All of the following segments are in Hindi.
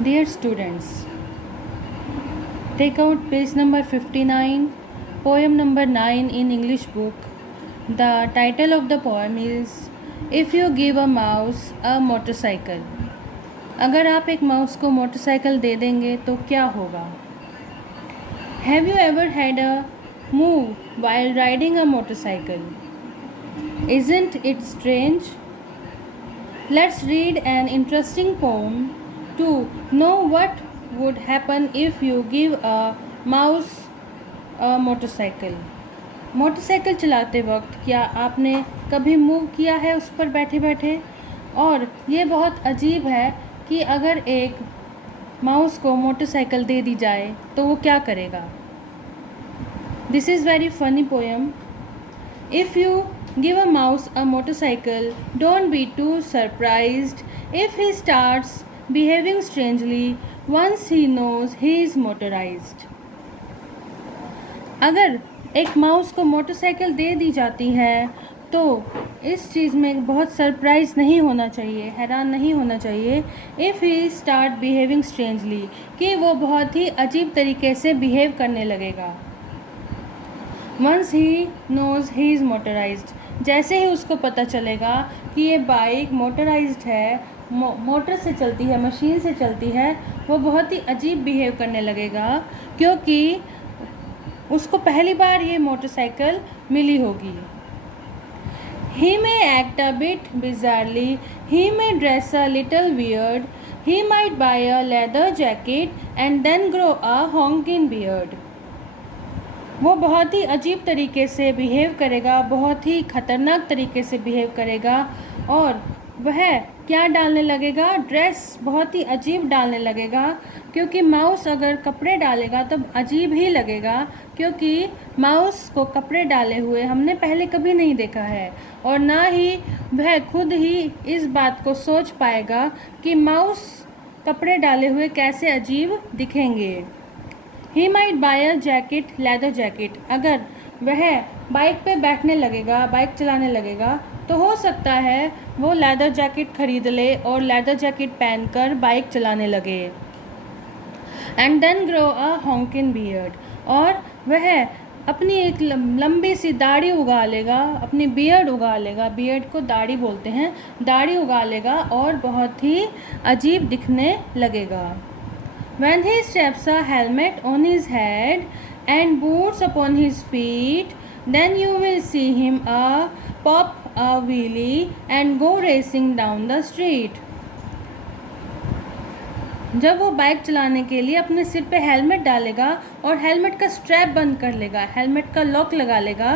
Dear students, take out page number 59, poem number 9 in English book. The title of the poem is If You Give a Mouse a Motorcycle. अगर आप एक माउस को मोटरसाइकिल दे देंगे तो क्या होगा? Have you ever had a move while riding a motorcycle? Isn't it strange? Let's read an interesting poem to know what would happen if you give a mouse a motorcycle. Motorcycle चलाते वक्त क्या आपने कभी मूव किया है उस पर बैठे बैठे? और ये बहुत अजीब है कि अगर एक माउस को मोटरसाइकिल दे दी जाए तो वो क्या करेगा? This is very funny poem. If you give a mouse a motorcycle, don't be too surprised if he starts behaving strangely once he knows he is motorized. अगर एक माउस को मोटरसाइकिल दे दी जाती है तो इस चीज़ में बहुत सरप्राइज नहीं होना चाहिए, हैरान नहीं होना चाहिए. If he start behaving strangely, कि वो बहुत ही अजीब तरीके से बिहेव करने लगेगा. Once he knows he is motorised, जैसे ही उसको पता चलेगा कि ये बाइक मोटराइज्ड है, मोटर से चलती है, मशीन से चलती है, वो बहुत ही अजीब बिहेव करने लगेगा क्योंकि उसको पहली बार ये मोटरसाइकिल मिली होगी. He may act a bit bizarrely, he may dress a little weird, he might buy a leather jacket and then grow a honking beard. वो बहुत ही अजीब तरीके से बिहेव करेगा, बहुत ही ख़तरनाक तरीके से बिहेव करेगा. और वह क्या डालने लगेगा? ड्रेस बहुत ही अजीब डालने लगेगा, क्योंकि माउस अगर कपड़े डालेगा तब अजीब ही लगेगा, क्योंकि माउस को कपड़े डाले हुए हमने पहले कभी नहीं देखा है और ना ही वह खुद ही इस बात को सोच पाएगा कि माउस कपड़े डाले हुए कैसे अजीब दिखेंगे. He might buy a jacket, leather jacket. अगर वह बाइक पे बैठने लगेगा, बाइक चलाने लगेगा, तो हो सकता है वो लेदर जैकेट खरीद ले और लेदर जैकेट पहनकर बाइक चलाने लगे. And then grow a honking beard. और वह अपनी एक लंबी सी दाढ़ी उगा लेगा, अपनी बियर्ड उगा लेगा, बियर्ड को दाढ़ी बोलते हैं, दाढ़ी उगा लेगा और बहुत ही अजीब दिखने लगेगा. When he straps a helmet on his head and boots upon his feet, then you will see him pop a wheelie and go racing down the street. जब वो बाइक चलाने के लिए अपने सिर पे हेलमेट डालेगा और हेलमेट का स्ट्रैप बंद कर लेगा, हेलमेट का लॉक लगा लेगा,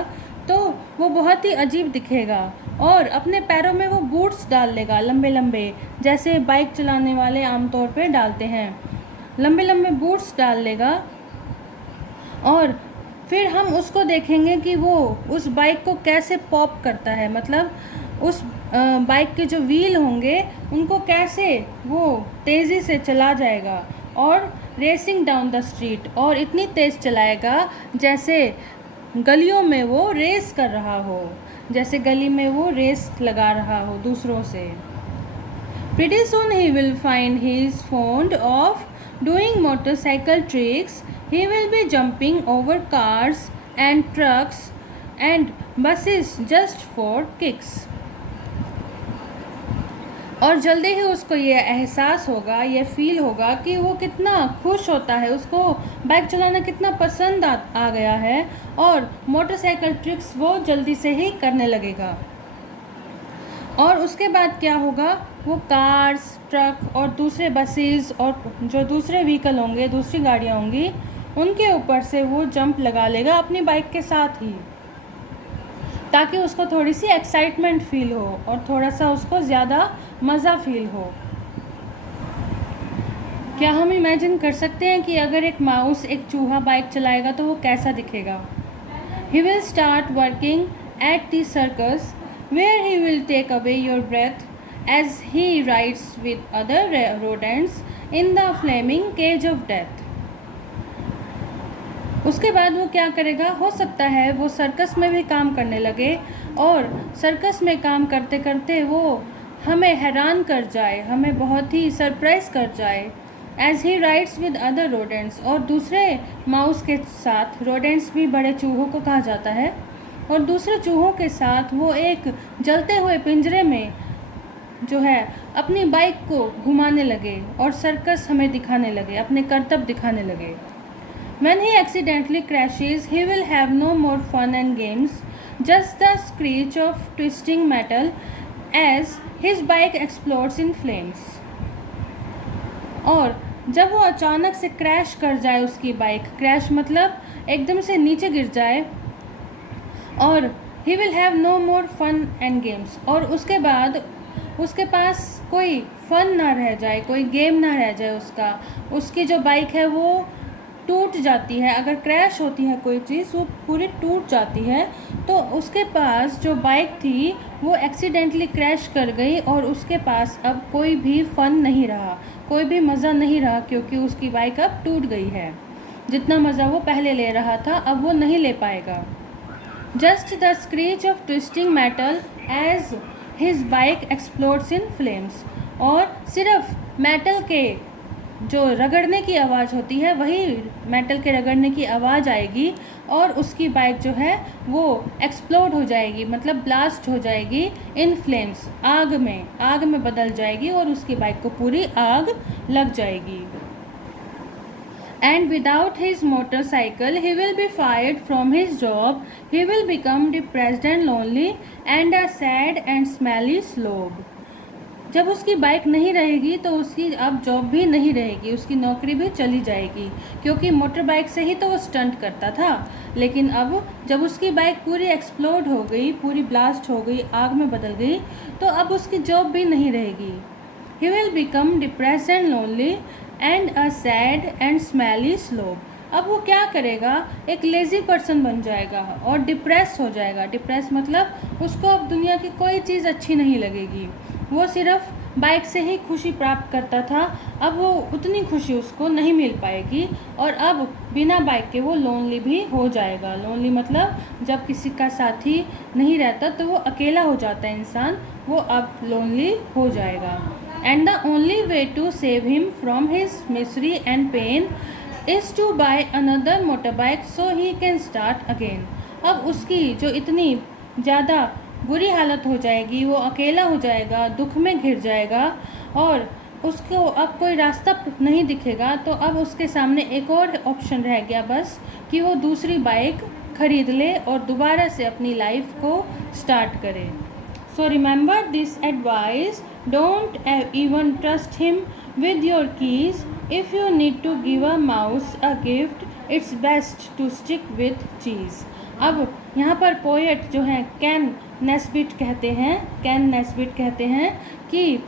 तो वो बहुत ही अजीब दिखेगा. और अपने पैरों में वो बूट्स डाल लेगा लंबे लंबे, जैसे बाइक चलाने वाले आमतौर पे डालते हैं, लंबे लंबे बूट्स डाल लेगा. और फिर हम उसको देखेंगे कि वो उस बाइक को कैसे पॉप करता है, मतलब उस बाइक के जो व्हील होंगे उनको कैसे वो तेज़ी से चला जाएगा और रेसिंग डाउन द स्ट्रीट, और इतनी तेज़ चलाएगा जैसे गलियों में वो रेस कर रहा हो, जैसे गली में वो रेस लगा रहा हो दूसरों से. Pretty soon he will find he is fond of doing motorcycle tricks. He will be jumping over cars and trucks and buses just for kicks. और जल्दी ही उसको ये एहसास होगा, ये फील होगा कि वो कितना खुश होता है, उसको बाइक चलाना कितना पसंद आ गया है, और मोटरसाइकिल ट्रिक्स वो जल्दी से ही करने लगेगा. और उसके बाद क्या होगा? वो कार्स, ट्रक और दूसरे बसेस और जो दूसरे व्हीकल होंगे, दूसरी गाड़ियाँ होंगी, उनके ऊपर से वो जंप लगा लेगा अपनी बाइक के साथ ही, ताकि उसको थोड़ी सी एक्साइटमेंट फील हो और थोड़ा सा उसको ज़्यादा मज़ा फील हो. क्या हम इमेजिन कर सकते हैं कि अगर एक माउस, एक चूहा बाइक चलाएगा तो वो कैसा दिखेगा? He will start working at the circus where he will take away your breath as he rides with other rodents in the flaming cage of death. उसके बाद वो क्या करेगा? हो सकता है वो सर्कस में भी काम करने लगे और सर्कस में काम करते करते वो हमें हैरान कर जाए, हमें बहुत ही सरप्राइज़ कर जाए, as he rides with other rodents, और दूसरे माउस के साथ, रोडेंट्स भी बड़े चूहों को कहा जाता है, और दूसरे चूहों के साथ वो एक जलते हुए पिंजरे में जो है अपनी बाइक को घुमाने लगे और सर्कस हमें दिखाने लगे, अपने करतब दिखाने लगे। When he accidentally crashes, he will have no more fun and games, just the screech of twisting metal as his bike explodes in flames. और जब वो अचानक से क्रैश कर जाए, उसकी बाइक क्रैश मतलब एकदम से नीचे गिर जाए, और he will have no more fun and games, और उसके बाद उसके पास कोई फन ना रह जाए, कोई गेम ना रह जाए, उसकी जो बाइक है वो टूट जाती है। अगर क्रैश होती है कोई चीज़ वो पूरी टूट जाती है, तो उसके पास जो बाइक थी वो एक्सीडेंटली क्रैश कर गई और उसके पास अब कोई भी फ़न नहीं रहा, कोई भी मज़ा नहीं रहा, क्योंकि उसकी बाइक अब टूट गई है। जितना मज़ा वो पहले ले रहा था अब वो नहीं ले पाएगा। Just the screech of twisting metal as his bike explodes in flames, और सिर्फ मेटल के जो रगड़ने की आवाज़ होती है, वही मेटल के रगड़ने की आवाज़ आएगी और उसकी बाइक जो है वो एक्सप्लोड हो जाएगी, मतलब ब्लास्ट हो जाएगी इन फ्लेम्स, आग में बदल जाएगी और उसकी बाइक को पूरी आग लग जाएगी। And without his motorcycle, he will be fired from his job. He will become depressed and lonely and a sad and smelly slob. जब उसकी बाइक नहीं रहेगी तो उसकी अब जॉब भी नहीं रहेगी, उसकी नौकरी भी चली जाएगी, क्योंकि मोटर बाइक से ही तो वो स्टंट करता था। लेकिन अब जब उसकी बाइक पूरी एक्सप्लोड हो गई, पूरी ब्लास्ट हो गई, आग में बदल गई, तो अब उसकी जॉब भी नहीं रहेगी। He will become depressed and lonely and a sad and smelly slob. अब वो क्या करेगा, एक लेज़ी पर्सन बन जाएगा और डिप्रेस हो जाएगा। डिप्रेस मतलब उसको अब दुनिया की कोई चीज़ अच्छी नहीं लगेगी। वो सिर्फ बाइक से ही खुशी प्राप्त करता था, अब वो उतनी खुशी उसको नहीं मिल पाएगी, और अब बिना बाइक के वो लोनली भी हो जाएगा। लोनली मतलब जब किसी का साथी नहीं रहता तो वो अकेला हो जाता है इंसान, वो अब लोनली हो जाएगा। And the only way to save him from his misery and pain is to buy another motorbike so he can start again. अब उसकी जो इतनी ज़्यादा बुरी हालत हो जाएगी, वो अकेला हो जाएगा, दुख में घिर जाएगा और उसको अब कोई रास्ता नहीं दिखेगा, तो अब उसके सामने एक और ऑप्शन रह गया बस कि वो दूसरी बाइक खरीद ले और दोबारा से अपनी लाइफ को स्टार्ट करे। So remember this advice, don't even trust him with your keys. If you need to give a mouse a gift, it's best to stick with cheese. अब यहाँ पर पोएट जो हैं कैन नेस्बिट कहते हैं कि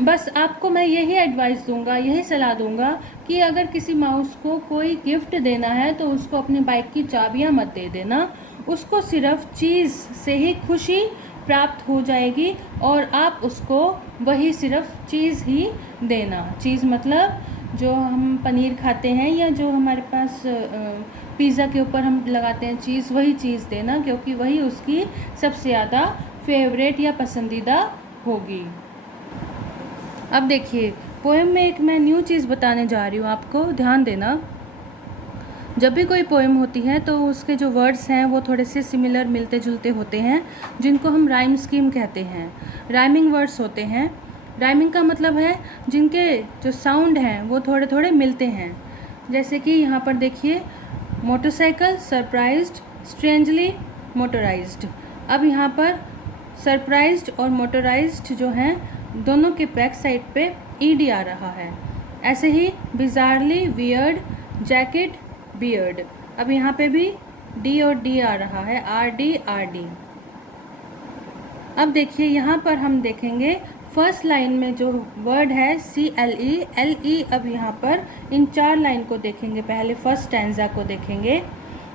बस आपको मैं यही एडवाइस दूंगा, यही सलाह दूंगा कि अगर किसी माउस को कोई गिफ्ट देना है तो उसको अपनी बाइक की चाबियाँ मत दे देना, उसको सिर्फ चीज़ से ही खुशी प्राप्त हो जाएगी और आप उसको वही सिर्फ चीज़ ही देना। चीज़ मतलब जो हम पनीर खाते हैं या जो हमारे पास पिज़्ज़ा के ऊपर हम लगाते हैं चीज़, वही चीज़ देना, क्योंकि वही उसकी सबसे ज़्यादा फेवरेट या पसंदीदा होगी। अब देखिए पोएम में एक मैं न्यू चीज़ बताने जा रही हूँ, आपको ध्यान देना। जब भी कोई पोएम होती है तो उसके जो वर्ड्स हैं वो थोड़े से सिमिलर, मिलते जुलते होते हैं, जिनको हम राइम स्कीम कहते हैं। राइमिंग वर्ड्स होते हैं। राइमिंग का मतलब है जिनके जो साउंड हैं वो थोड़े थोड़े मिलते हैं। जैसे कि यहाँ पर देखिए, मोटरसाइकिल, सरप्राइज्ड, स्ट्रेंजली, मोटराइज्ड। अब यहाँ पर सरप्राइज्ड और मोटराइज्ड जो हैं दोनों के बैक साइड पे ईडी आ रहा है। ऐसे ही बिजारली, वियर्ड, जैकेट, बियर्ड। अब यहाँ पे भी डी और डी आ रहा है, आर डी। अब देखिए यहाँ पर हम देखेंगे फर्स्ट लाइन में जो वर्ड है CLE। अब यहाँ पर इन 4 लाइन को देखेंगे। पहले फर्स्ट स्टैंजा को देखेंगे।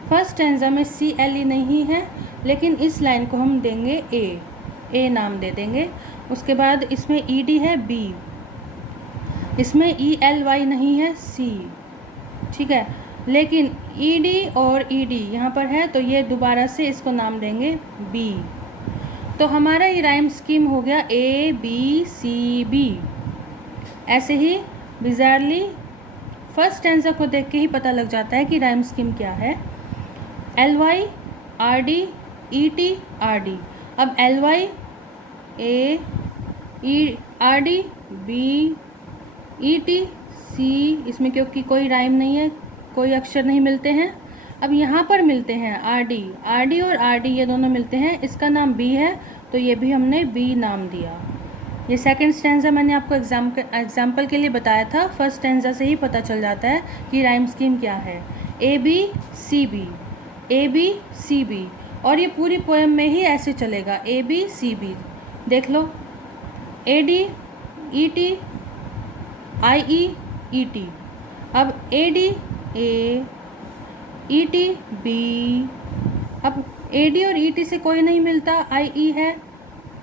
फर्स्ट स्टैंजा में CLE नहीं है, लेकिन इस लाइन को हम देंगे ए नाम दे देंगे। उसके बाद इसमें ED है B, इसमें ELY नहीं है C, ठीक है। लेकिन ED और ED यहाँ पर है तो ये दोबारा से इसको नाम देंगे B। तो हमारा ये राइम स्कीम हो गया ABCB। ऐसे ही बिजारली फर्स्ट स्टैंजा को देख के ही पता लग जाता है कि राइम स्कीम क्या है। LY RD ET RD। अब LY A RD B ET C, इसमें क्योंकि कोई राइम नहीं है, कोई अक्षर नहीं मिलते हैं। अब यहाँ पर मिलते हैं RD और RD ये दोनों मिलते हैं, इसका नाम B है तो ये भी हमने B नाम दिया। ये सेकंड स्टैंजा मैंने आपको एग्जाम्पल के लिए बताया था। फर्स्ट स्टैंजा से ही पता चल जाता है कि राइम स्कीम क्या है। ABCB ABCB, और ये पूरी पोएम में ही ऐसे चलेगा ABCB। देख लो AD ET IE ET। अब AD A ET B। अब AD और ET से कोई नहीं मिलता, IE है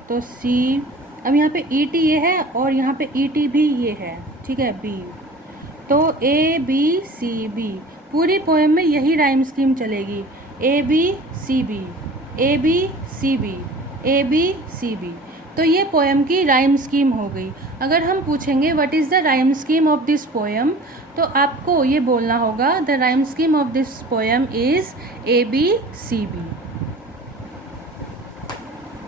तो C। अब यहाँ पे ET ये है और यहाँ पे ET भी ये है, ठीक है, B। तो ABCB पूरी पोएम में यही राइम स्कीम चलेगी, ABCB ABCB ABCB। तो ये पोएम की राइम स्कीम हो गई। अगर हम पूछेंगे what is the rhyme scheme of this poem, तो आपको ये बोलना होगा the rhyme scheme of this poem is ABCB।